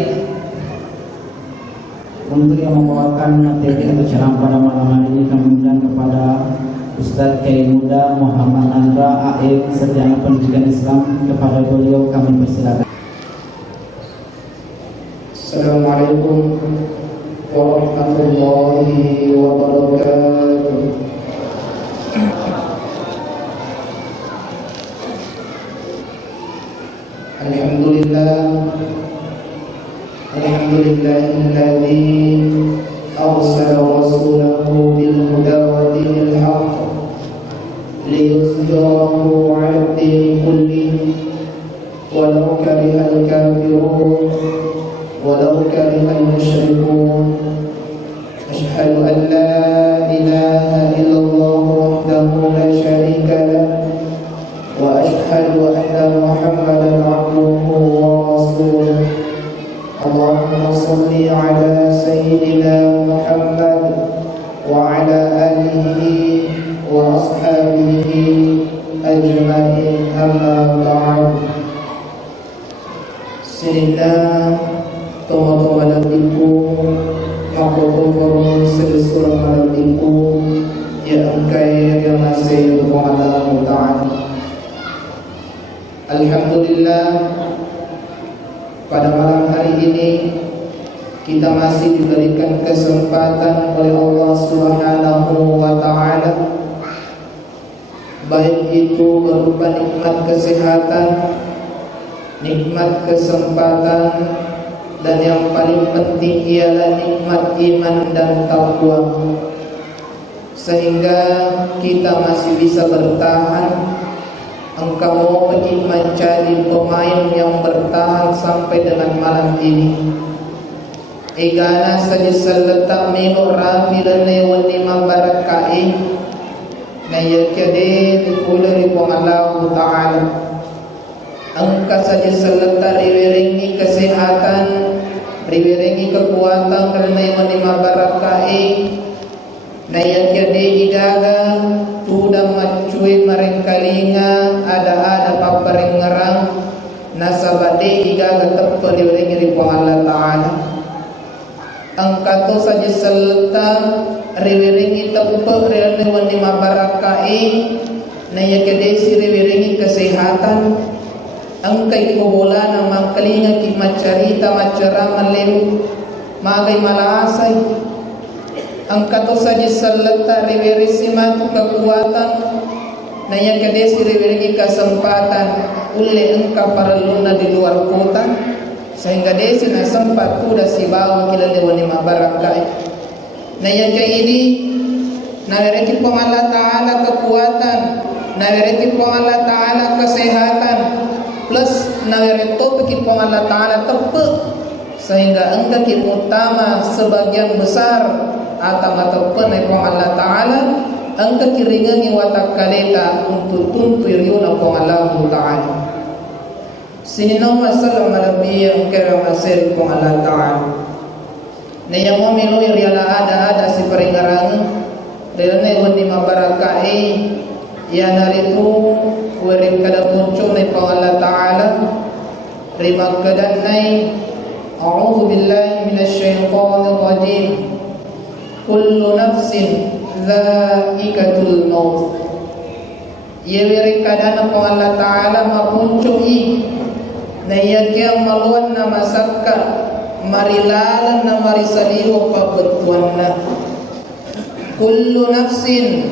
baik, untuk yang membawakan materi atau ceramah pada malam hari ini kami undang kepada Ustaz Kiai Muda Muhammad Andra AE Sarjana Pendidikan Islam. Kepada beliau kami persilakan. Assalamualaikum warahmatullahi wabarakatuh. Alhamdulillahilladzi arsala rasulahu bil huda wa dinil haqq liyuzhirahu 'ala ad-din kullihi walau karihal kafirun walau karihal musyrikun. Asyhadu an la ilaha illallah wahdahu la syarika lahu wa asyhadu anna Muhammadan 'abduhu wa rasuluh. Allahumma salli ala sayyidina Muhammad wa ala alihi wa ashabihi ajma'in, amma ba'd. Sinillah toma-toma lampiku, maka seluruh malampiku ya engkai yang masih Allah Ta'ala. Alhamdulillah, pada malam hari ini kita masih diberikan kesempatan oleh Allah Subhanahu wa Ta'ala, baik itu berupa nikmat kesehatan, nikmat kesempatan, dan yang paling penting ialah nikmat iman dan taqwa, sehingga kita masih bisa bertahan. Engkau mau pergi mencari pemain yang bertahan sampai dengan malam ini. Igana saja seletak minur rafilan lewan lima barakai naya kade dipulari Allah Ta'ala. Engkau saja seletak riweringi kesehatan, riweringi kekuatan kerana lewan lima barakai naya kade igaga sudah macuit marengkalinga ada paparing ngerang nasabade igaga tepa diweringi Allah Ta'ala. Angkato saja seleta riweringi tepa riweringi lima barakai naya kedesi riweringi kesehatan. Angkai kubola nama kalinga ki macarita macara malelu magai malaasay. Angkato saja seleta riweringi matu kekuatan naya kedesi riweringi kesempatan ule engkau paraluna di luar kota, sehingga desi na sempat kuda si bawa kila lewan lima barakai naya ke ini nawereki pong Allah Ta'ala kekuatan, nawereki pong Allah Ta'ala kesehatan, plus nawereto peki pong Allah Ta'ala tepe, sehingga engkau ki utama sebagian besar atau penai pong Allah Ta'ala engkau kiringangi watak kaleta untuk tuntur yuna pong Allah Ta'ala. Sininaw masalam malabi ang kaya masir pong Allah Ta'ala na yang mamiloy riala ada si paringarang riala na iwan di mabarakai yan narito warim kada punco na pong Allah Ta'ala rimag kadanay a'udhu billahi minasyaitanir rajim. Kullu nafsin dhaikatul maut. Yewiri kadana po Allah Ta'ala mapuncoi na iyakyang maluan na masaka marilalan na marisaliwa pabetuan na. Kullu nafsin,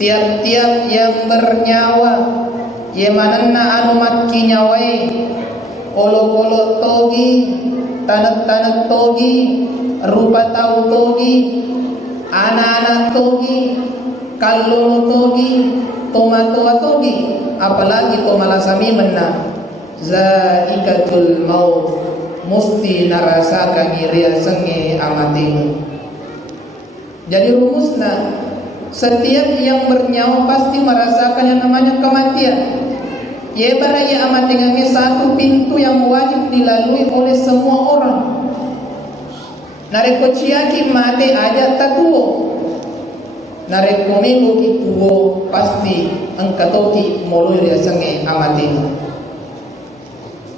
tiap-tiap yang bernyawa yemanan na anumat kinyawai olo-olo togi, tanak-tanak togi, rupa tahu togi, anak-anak togi, kalulu togi, tomatua togi, apalagi tomalasami menna zaikatul maut, musti narasakan iriya sengi amatimu. Jadi rumusna, setiap yang bernyawa pasti merasakan yang namanya kematian. Ye baraya amatingannya satu pintu yang wajib dilalui oleh semua orang. Nareko ciaki mate aja tatuo, nareko minggu ki tuo pasti angkatoki molui riasange amatinu.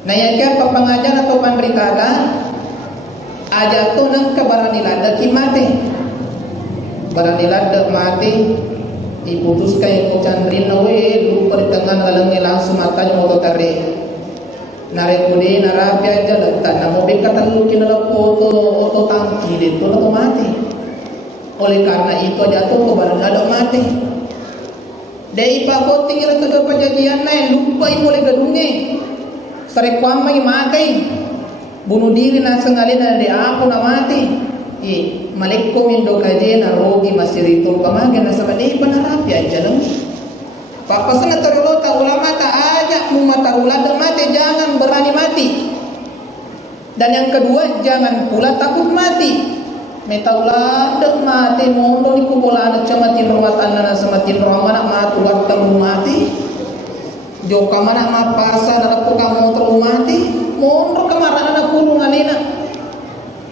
Nah ya kaya papangajan atau panritada aja to nang kabaranilada ki mati. Baranilada mati iputus kay ko chandrin na we lupa di tangan alang nilang sumatanya mo tari. Narekudi narapi aja letak na mobil katalu kinala foto tangki dito na mati. Oleh karena itu aja to kabaranilada mati. Dai pagoting ira taga pajajian na lupa boleh gadungi. Sare kwamay mati. Bunuh diri na sengalin na di ako na mati. Malikko mindo kaje na rogi masirito pamagyan na sa kanay panarapi aja lang. Papasan na tarulota ulama ta aja mu matarulat mati jangan berani mati. Dan yang kedua jangan pula takut mati. Metaulad mati mondo ni kubola na chamatin rawatan na samatin ramana matu waktam mati. Jo kamana mapasa na po kamo mati. Mondo kamara na kulung alina.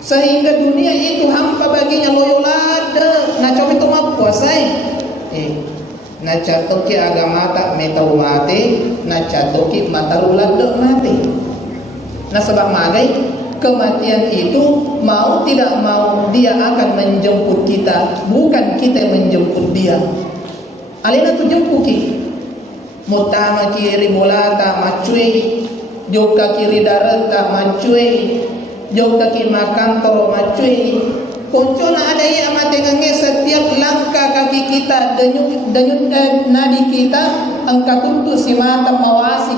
Sehingga dunia itu hampa baginya loyolada. Na coba itu mapuasai. Na catoki agama tak metau mati. Na catoki matarulad mati. Na sebab magai kematian itu mau tidak mau dia akan menjemput kita, bukan kita yang menjemput dia. Alina tu jempuki. Mutama kiri bolata macui, joka kiri darata macui, joka kiri makantoro macui. Koncona ada yang amate ngange setiap langkah kaki kita denyut nadi kita angka tuntut si mata mawasi.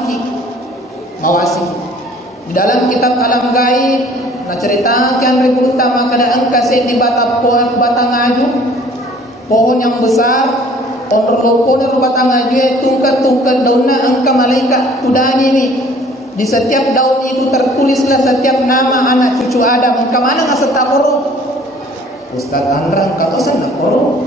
Dalam kitab alam gaib menceritakan ribu utama keadaan kasih di batang aju pohon yang besar pohon batang aju tungkat daunnya angka malaikat tudani ini di setiap daun itu tertulislah setiap nama anak cucu Adam. Angka mana nggak setakoro Ustaz Andra kata sana koro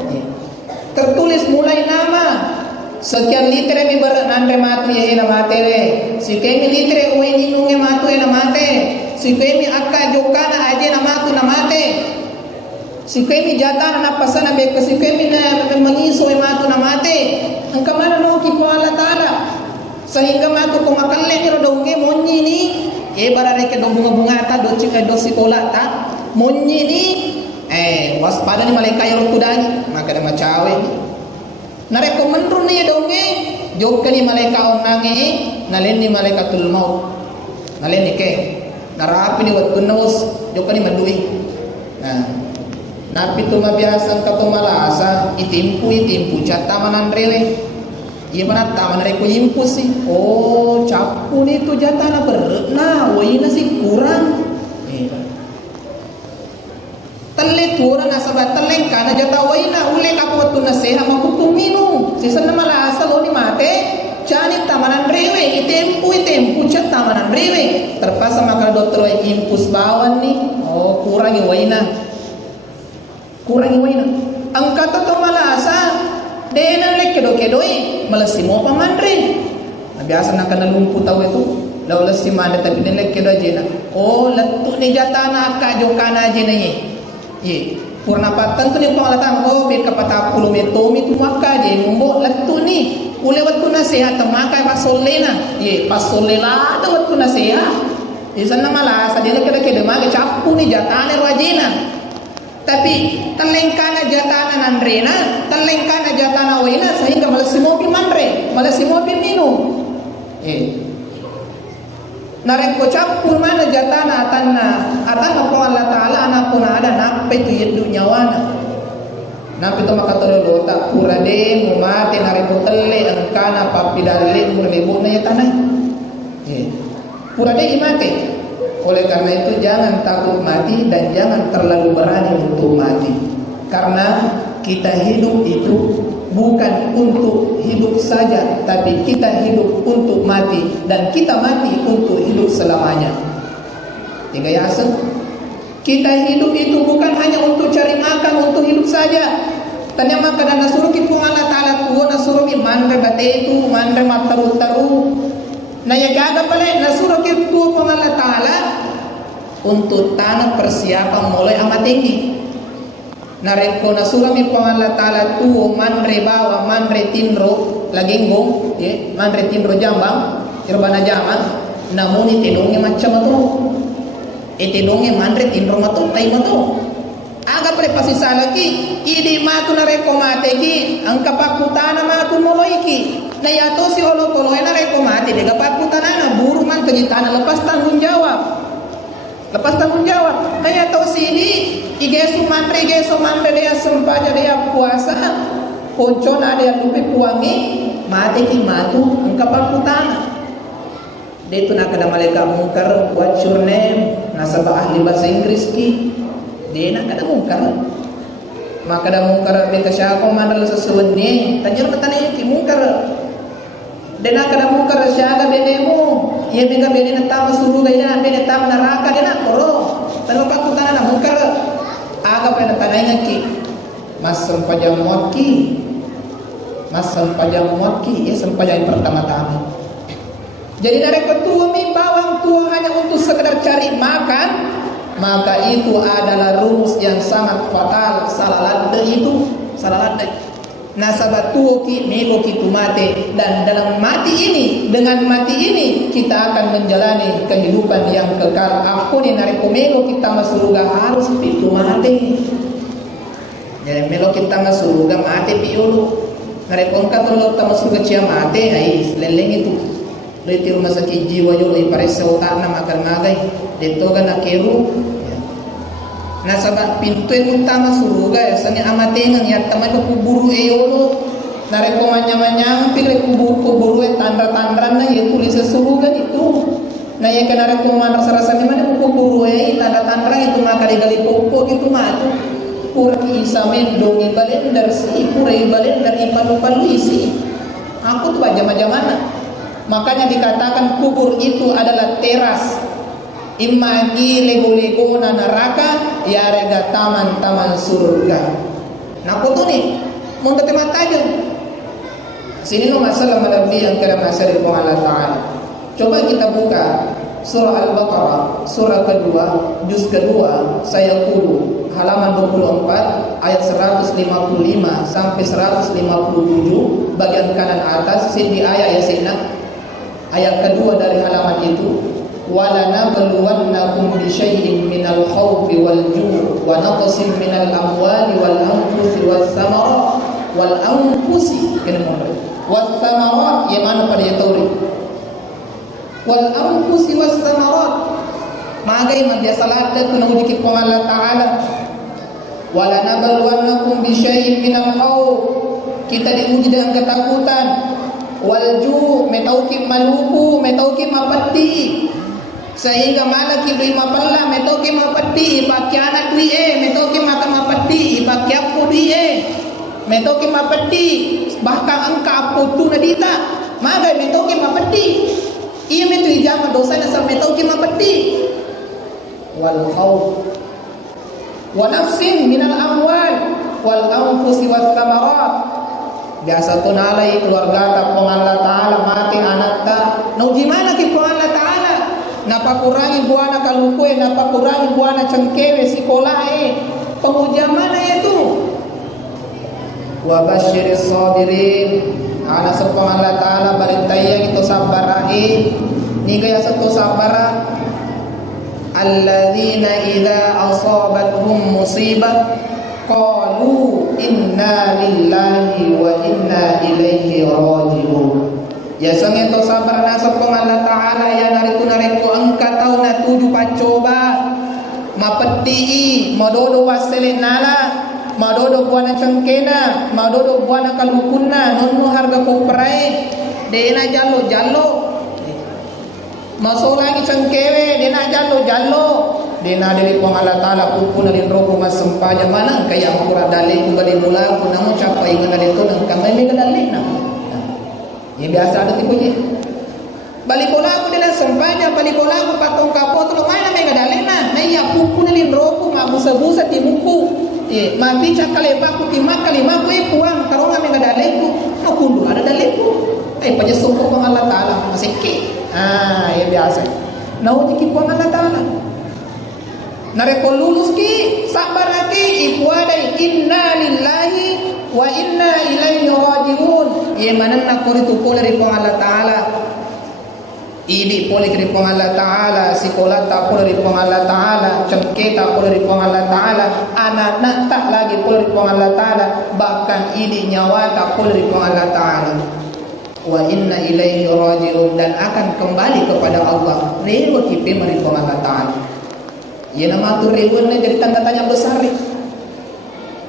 tertulis mulai nama sekian litre mi berenandre matu ya ina matere sikemi litre uwe ninunge matu ina mate sikemi akka jokana aje na matu na mate sikemi jatana na pasana be sikemi na mengiso e matu na mate angka mana no ki Allah taala sehingga matu ko makalle ni rodonge monni ni barare ke do bunga-bunga ta do cika do sekolah ta monni ni waspada ni malaikat yang kudani maka ada macawe nareko menrun ni donge jokani malaikat onange nalen ni malaikatul maut nalen ni ke narapi ni wat kunus jokani madui napi tu mabiasa kato malasa itimpu cata manandrewe iya mana taman nareko impu si capu ni tu jatana berna waina si kurang telit orang asabat teleng kana jata waina ule kapot na seha makutung minum sisa na malasa lo ni mate cani tamanan rewe itempu cat tamanan rewe terpaksa maka dokter impus bawan ni kurangi waina angkata to malasa dena lek kedoi malasimo pamandre biasa nak kana lumpu tahu itu law lasimanda tapi den lek kedo jena letu ni jatana ka jokana jena purna patan tu ni pengalatan bir kapata puluh metomi tu maka je ngombo letu ni ule waktu nasihat maka pasolena pasolela ada waktu nasihat di sana malah sadile kede maga capu ni jatane wajina tapi telengkana jatana nandrena telengkana jatana waina sehingga malah simopi mandre malah simopi minum nareko campur mana jatana atanna po Allah Ta'ala anak pun ada nape tu yedu nyawana nape tu maka tolo tak purade mumate nareko tele angkana papidale murlebu na yatana purade imate. Oleh karena itu jangan takut mati dan jangan terlalu berani untuk mati, karena kita hidup itu bukan untuk hidup saja, tapi kita hidup untuk mati dan kita mati untuk hidup selamanya. Tiga yasa. Kita hidup itu bukan hanya untuk cari makan, untuk hidup saja. Tanya maka dan nasuruh kita Allah Ta'ala tuh nasuruh mandre bate itu mandre mataru. Nah ya gaga pala nasuruh kita tuh Allah Ta'ala untuk tanah persiapan mulai amat tinggi. Nareko nasuruh mi Allah Ta'ala tuh mandre bawa mandre tinro lagi ngong mandre tinro jambang irbana jaman namun itidongnya macam itu itidongnya mandre tinro matu tay matu aga pre pasisa lagi idi matu na rekomate ki ang kapakutana matu moloiki na yato si olo kolo na rekomate de kapakutana na buru man kagitana lepas tanggung jawab na yato si ini igesu mandre dia sempaja dia puasa koncona dia lupi puangi mate ki matu ang kapakutana. Dia itu nak ada malaikat mungkar, what's your name? Nasabah ahli bahasa Inggris ki. Dia nak ada mungkar. Maka ada mungkar beta syako mandal sesuwenni. Tajir matane ki mungkar. Dia nak ada mungkar syaka benemu. Ia bega benena tama suruga ina bena tama neraka dia nak koro. Tanpa paku tanah mungkar. Aga pena tananya ki. Mas sempajang muat ki. Ia sempajang pertama-tama. Jadi dari ketua bawang tua hanya untuk sekedar cari makan, maka itu adalah rumus yang sangat fatal. Salah lada. Nasabah tua ki melo ki mati, dan dalam mati ini, dengan mati ini kita akan menjalani kehidupan yang kekal. Aku ni nareko melo kita masuk surga harus pitu mati. Jadi melo kita masuk surga mati piulu. Nareko katolo kita masuk surga cia mati, hai leleng itu. Dari rumah sakit jiwa yo lagi paresa otak na makan magai dito kan nakeru na sabab pintu yang utama surga ya sanya amatengan ya tamay kuburu eyolo na rekomanya pilih kuburu tanda-tanda na ya tulis surga itu na ya kana rekomanya rasa-rasa di mana kuburu tanda-tanda itu maka digali popo gitu matu pura isamen dong ibalen dari si pura ibalen dari palu-palu isi aku tuh aja mana. Makanya dikatakan kubur itu adalah teras. Imagi lego-lego na neraka ya rega taman-taman surga. Nah aku tuh nih mau ketemu aja. Sini lo masalah lebih yang kira masalah dari Allah Ta'ala. Coba kita buka surah Al-Baqarah surah kedua juz kedua saya kudu halaman 24 ayat 155 sampai 157 bagian kanan atas sini ayat ya sini. Ayat kedua dari halaman itu walanabluwannakum bisyai'in minal khawfi wal ju' wa naqsin minal amwali wal anfusi was samarat wal anfusi was samarat yang mana pada tauri wal anfusi was samarat magai madya salat kuna uji ki Allah Ta'ala walanabluwannakum bisyai'in minal khawf kita diuji dengan ketakutan walju metauki maluku metauki mapati sehingga mana kibri mapalla metauki mapati pakiana kui metauki mata mapati pakiapu die metauki mapati bahkan angka putu nadita maga metauki mapati iya metu ijama dosa na sa metauki mapati wal khawf wa nafsin minal amwal wal anfusi was samarat biasa tu nalai keluarga ta Allah Ta'ala mati anak ta no gimana ki Allah Ta'ala napakurangi buana kalukue napakurangi buana cengkewe sekolah pengujian mana itu wa basyiris sabirin ana sepang Allah Ta'ala barintaya itu sabar ni gaya satu sabar alladzina idza asabatuhum musibah qalu inna lillahi wa inna ilaihi raji'un. Ya sange to sabar na sa Allah Ta'ala ya nareko angka tahu na tuju pacoba mapeti madodo wasele nala madodo buana cengkena madodo buana kalukunna nonno harga ko prai dena jallo masolangi cengkewe dena jallo dena dari Allah Ta'ala kumpul dari roko mas sempaja mana kaya makura dalih ku bali mula ku namo capai ngana dito nang kamay may kadalih na ya biasa ada tipunya balik bola aku dengan sempaja balik bola aku patong kapot lo mana may kadalih na may kumpul dari roko mabusa-busa ti muku mati cakale pa ku timak kalima ku puang karong may kadalih ku aku ndu ada dalih ku paja soko pang Allah Ta'ala masiki ya biasa nau dikit pang Allah Ta'ala nareko lulus ki sabar ki ipuadai inna lillahi wa inna ilaihi raji'un ye manan na kori tu ko dari Allah Ta'ala Idi pole kiri pong Allah Ta'ala, sekolah tak pole kiri pong Allah Ta'ala, cengketa pole kiri pong Allah Ta'ala, anak-anak tak lagi pole kiri pong Allah Ta'ala, bahkan idi nyawa tak pole kiri pong Allah Ta'ala. Wa inna ilaihi raji'un, dan akan kembali kepada Allah. Rewa kipe mari pong Allah Ta'ala. Ya nama tu rewa ni jadi tanda tanya besar.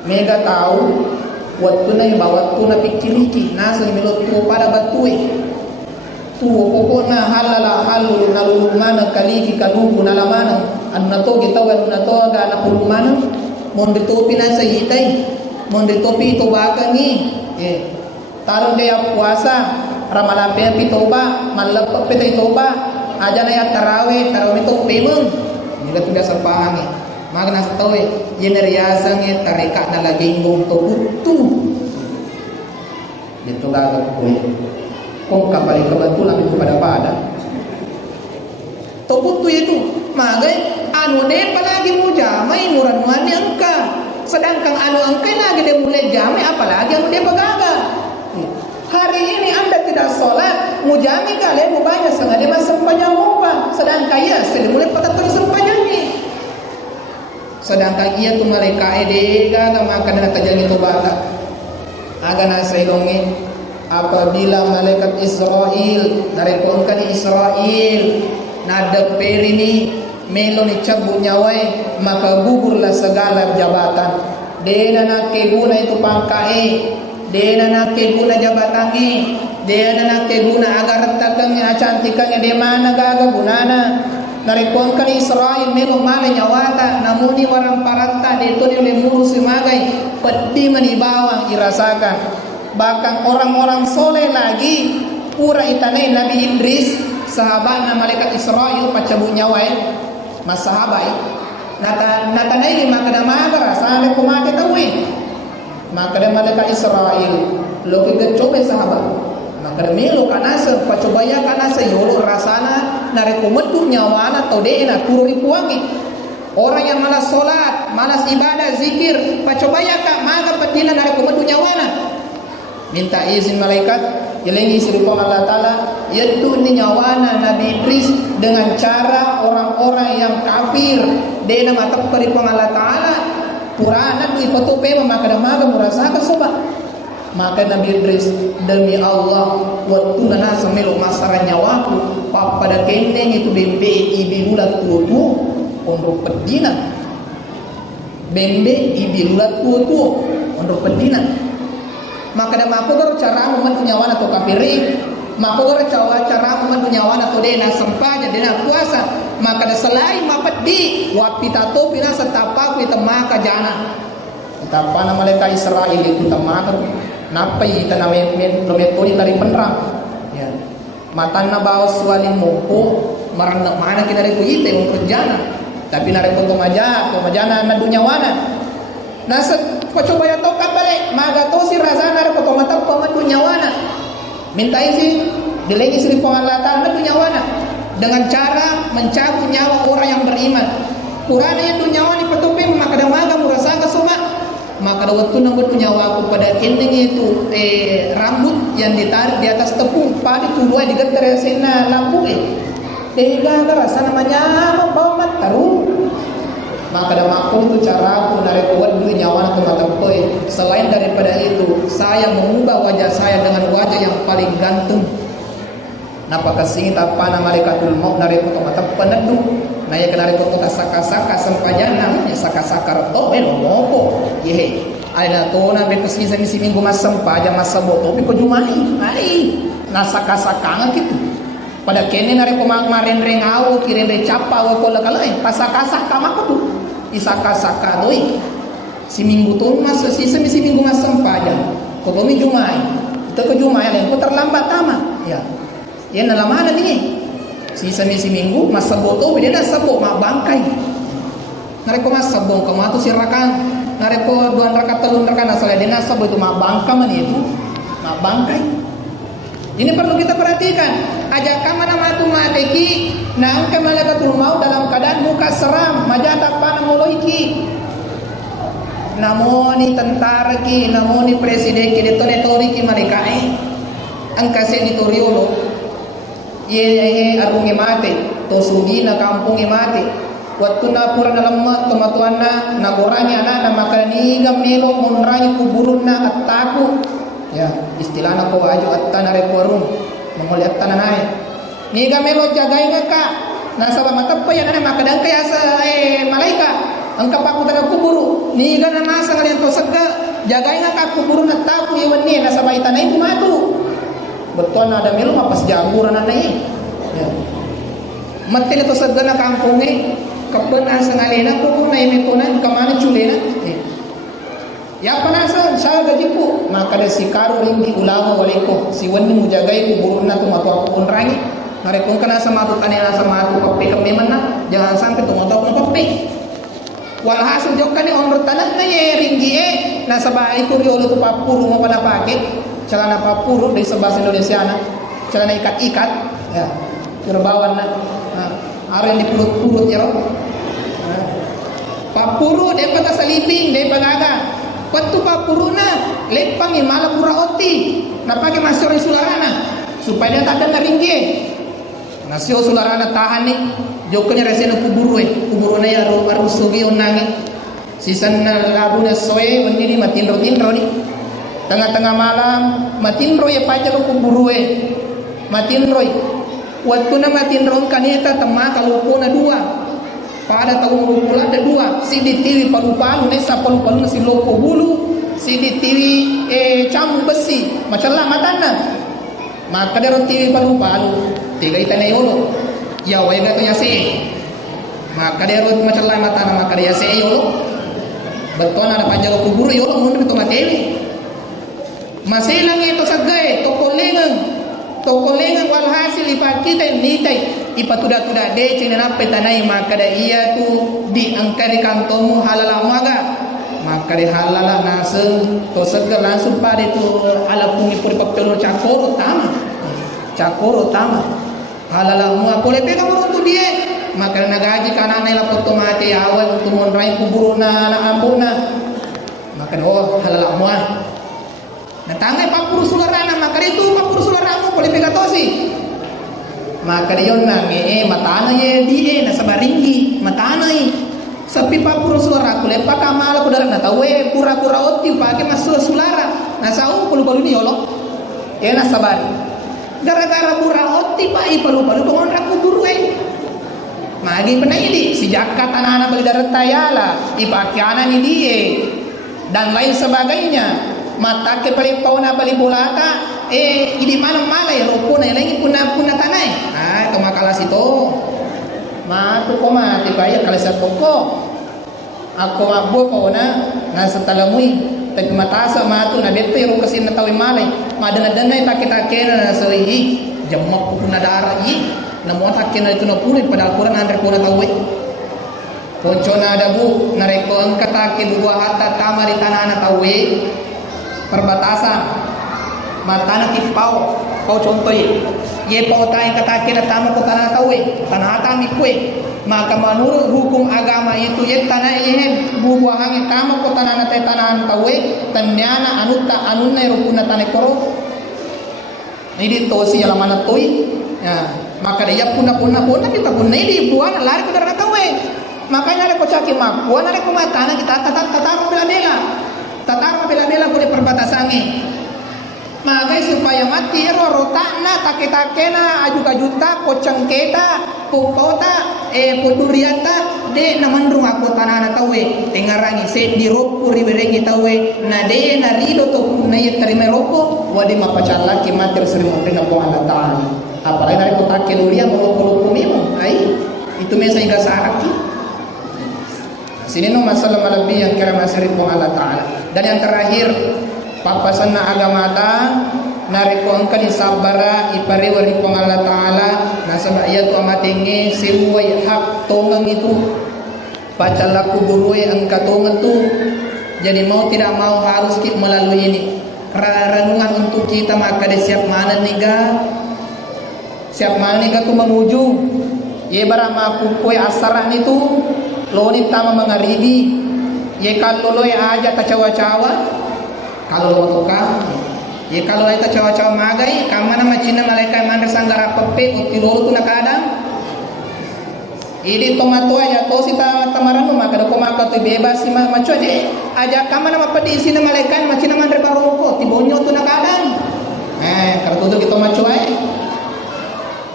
Mega tahu waktu na bawa tu na pikiriki nasa ni melot tu pada batui. Pokoknya halala halul nalul mana kaliki kadubu nalamana annato kita wal nato ga na pulumana mon ditopi na sa hitai mon ditopi to bakani taron dia puasa ramalan pe pitoba malap pe toba aja na ya tarawih to pemeng ni ka biasa pahangi magna sa tawe yeneriasang tarika na laging to butu dito ga ko kung kapalik kebetulan itu pada toput tu itu magai anu deh apalagi mau jamai nuran angka sedangkan anu angka lagi dia mulai jamai apalagi anu dia begaga hari ini anda tidak sholat mau jamai kalian mau banyak sengaja mas sepanjang lupa sedangkan ya sudah mulai pada terus sepanjangnya sedangkan ia tu mereka edega makan dan terjadi itu bata agak nasi dongin apabila malaikat Israel narekonkan Israel nada perini meloni cabut nyawai maka gugurlah segala jabatan dena nak keguna itu pangkai dena nak keguna jabatannya dena nak keguna agar takangnya cantikannya di mana gaga gunana narekonkan Israel melo male nyawata namuni warang paranta deto ni murus magai pedih manibawang irasakan. Bahkan orang-orang soleh lagi pura itanai Nabi Idris sahabat malaikat Israel pacabu nyawai mas sahabat natanai maka nama rasa kumate tawi maka malaikat Israel lo kita coba sahabat maka melo kanasa pacobaya kanasa yolo rasana narekometu nyawana atau dena turu ipuangi orang yang malas solat malas ibadah zikir pacobaya kak maka petilan narekometu nyawana minta izin malaikat jelengi sirupang Allah Ta'ala yaitu nyawana Nabi Idris dengan cara orang-orang yang kafir dena mata peripang Allah Ta'ala purana tu ipatupe maka damaga murasa kesoba maka Nabi Idris demi Allah waktu nana semelo masaran nyawaku pada kendeng itu bembe ibilulat tua-tua untuk pedina bembe ibilulat tua-tua untuk pedina maka dah mako garo cara umat punyawan atau kafiri mako garo cara umat punyawan atau dena sempaja dena puasa maka dah selain mapat di wapitato pina setapa kita maka jana betapa nama malaikat Israel itu tamaka napa ita nama metode dari penerang ya matan na bawas walin moko marana mana kita dari kuite untuk jana tapi nare koto majana na dunyawana nasa pacoba ya tokat balik maga tosi rasana re kotomata pamatu nyawana minta izin dilegi sri Allah Ta'ala nyawana dengan cara mencabut nyawa orang yang beriman kurana itu nyawa ni patupi maka da maga murasa ka soba maka da waktu nang nyawa aku pada ending itu rambut yang ditarik di atas tepung padi tuluai digetar sena lampu tega rasa namanya membawa mataru maka ada makum tu cara aku narik kuat dulu nyawa atau mata poi. Selain daripada itu, saya mengubah wajah saya dengan wajah yang paling ganteng. Napa kasing apa nama malaikat maut narik kuat mata penedu. Naya narik kuat saka-saka sempajana namanya saka-saka reto mopo. Yehe. Ada to na be kasing sa misi minggu mas sempaja mas saboto ko jumahi. Ai, nasaka-saka gitu. Pada kene narik kemarin rengawo kirim be capa ko lakalai pasaka-saka maka tu. Isaka-saka doi si minggu tu mas sisa misi minggu mas sempaja kotomi jumai itu ke jumai lain ko terlambat tama ya yan nalamana ni sisa misi minggu mas saboto beda sabo ma bangkai nareko mas sabong kama tu sirakan nareko duan rakat telun rakan asal dena sabo itu ma bangka man itu ma bangkai. Ini perlu kita perhatikan. Ajak mana matu mateki nang ke malaikat maut dalam keadaan muka seram, majata pana moloiki. Namoni tentara ki, namoni presiden ki detone tori ki malaikai. Angkase di toriolo. ye arungi mate to sugi na kampung mate waktu na pura na lemah tomatuan na gorangi anak na makani gamelo monrangi kuburun na ataku ya istilah na ko aju atta na rekorun mengoli atta na nae ni gamelo jagai ngaka na sabab mata pa yan na makadang kaya sa malaika ang kapaku taga kuburu ni ga na nasa ngalian to sagga jagai ngaka kuburu na taku yewan ni na sabay tanay kumatu betul na ada melo mapas jaguran na nai ya matil to sagga na kampung ni kapena sangalena ko na imetona kamana chulena ya panasa sa gajiku maka da si karo ringi ulama waleko si wani mujagai kuburu na tumatu aku unrangi narekon kana sa matu kanena sa matu kopi kami mana jangan sampai tumatu aku kopi walhasil jokani on tanah na ye ringi na sabai ko riolo to papuru mo pala pakai celana papuru dari sebahasa Indonesia na celana ikat-ikat ya terbawan na aren di purut-purut ya papuru de pata saliping de pagaga waktu papuru na lepang imala pura oti na pake masori sularana supaya dia tak ada ringgi nasio sularana tahan ni jokanya resena kuburu na ya aru sugi onangi sisan na labu na soe wandini matinro ni tengah-tengah malam matinro ya paja lo kuburu matinro waktu na matinro kanita tema kalau na dua pada tahun rumpul ada dua si ditiri palu-palu nesa palu-palu nasi loko bulu si ditiri camu besi macam lah matana maka dia roti palu-palu tiga itane yolo ya wega to yase maka dia roti macam lah matana maka dia yase yolo betul ada panjang kubur yolo mun to materi masilang itu sagay tokolengan walhasil ipat kita nitai ipatuda-tuda de cina petanai maka da iya tu diangkat di kantomu halala maga maka di halala naseng to segar langsung pada itu ala pungi puripapelur cakoro tama halala mua boleh pegang untuk dia maka nagaji kanana ila poto mati awal untuk monrai kuburu na ambuna maka oh halala mua na tangai papuru sularana maka itu papuru sularana boleh pegang tosi maka dia nange matana ye die na sabaringi matana sapi papuru sulara ku lepa kamala ku darana tawe pura-pura oti pake masuk sulara na sau pulu-pulu ni yolo na sabari gara-gara pura oti pa pulu-pulu pengon raku buru magi penai di si jakat anak-anak beli darata yala ipakiana ni die dan lain sebagainya mata ke paling pauna bali bolata idi mana malai roko na lagi puna tanai to makalas itu matu ko mati baya kalasa toko ako mabo pauna na sa talamui tapi matasa matu na dito ro kasi na tawi malai madana-dana take-take na sarihi jamak ko na dara na mo take na ito na pulit padal kuran andre ko na tawi poncho na dabu na reko ang katake dua hatta tama di tanah na tawi perbatasan matana kipau kau contoh ye pau tayang katake na tama ko tanah tawe tanah tami kue maka menurut hukum agama itu ye tanah ye bubuahang tama ko tanah na tanah tawe tanyana anunna rukuna tanah koro ini tosi yang mana toy ya maka dia puna kita punna di buana lari ke tanah tawe makanya ada kocaki mak buana ada kumatana kita tatar bela-bela boleh perbatasannya maka supaya mati rorotana take-takena ajuka-juta kocang kita pukota poduriata de namandrung aku tanah tawe tengarangi se dirop riberengi tawe na de na rido to kunai terima roko wadi mapacalla ki mater serimu dengan Allah Taala apalagi dari kota keduria mau mimo ai itu mesa hingga saraki sini no masalah lebih yang kira masih Allah Taala. Dan yang terakhir papasan na agama ta nariko angka ni sabara ipare wari Allah Taala nasaba ayat ko matingi siway hak tongang itu pacalaku buruy angka tongang tu jadi mau tidak mau harus kita melalui ini renungan untuk kita maka de siap mana niga tu menuju ye barama ku kue asaran itu loni tama mengaribi ye kalau lo aja ta cawa-cawa kalau lo toka Ya kalau itu cawa-cawa magai, kamana macina malaikat mandar sanggara pepe uti loro tu nakadang. Ini tomatua ya to sita tamaran no maka ko maka tu bebas si macho de aja kamana mapadi sina malaikat macina mandar baroko ti bonyo tu nakadang. Kalau tu kita macho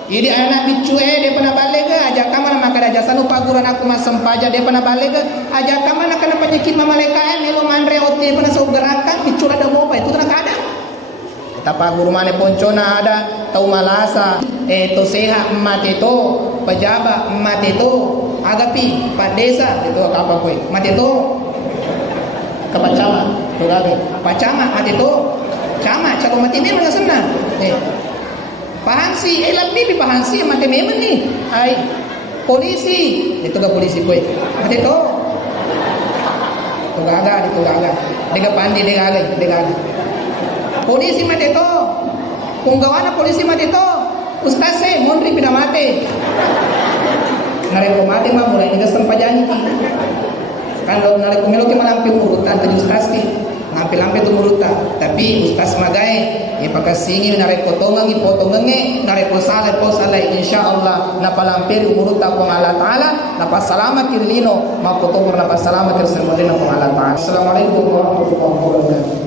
Ini anak bicu dia pernah balik ke aja kamana maka aja sanu paguran aku masam paja dia pernah balik ke aja kamana kena penyakit malaikat melo mandre ote pernah so gerakan bicu ada mau itu nakadang. Tapa guru mana poncona ada tau malasa to seha mati to pejabat mati to agapi pak desa itu apa koi mati to kapacama to lagi pacama mati to cama calo mati memang senang pahansi lebih pahansi mati memang nih ai polisi itu ke polisi koi mati to gaga dega pandi dega polisi mati to punggawana polisi mati to ustaz mondri pina mati nareko mati mah mulai nggak sempajani kan kalau nareko melo ke malampi urutan ke ustaz ki lampi tu urutan tapi ustaz magai ya pakasingi nareko tongangi potongange nareko sale po sale insyaallah na palampir urutan ko Allah taala na pasalamat kirlino ma potong na pasalamat kirsen modena ko Allah taala. Assalamualaikum warahmatullahi wabarakatuh.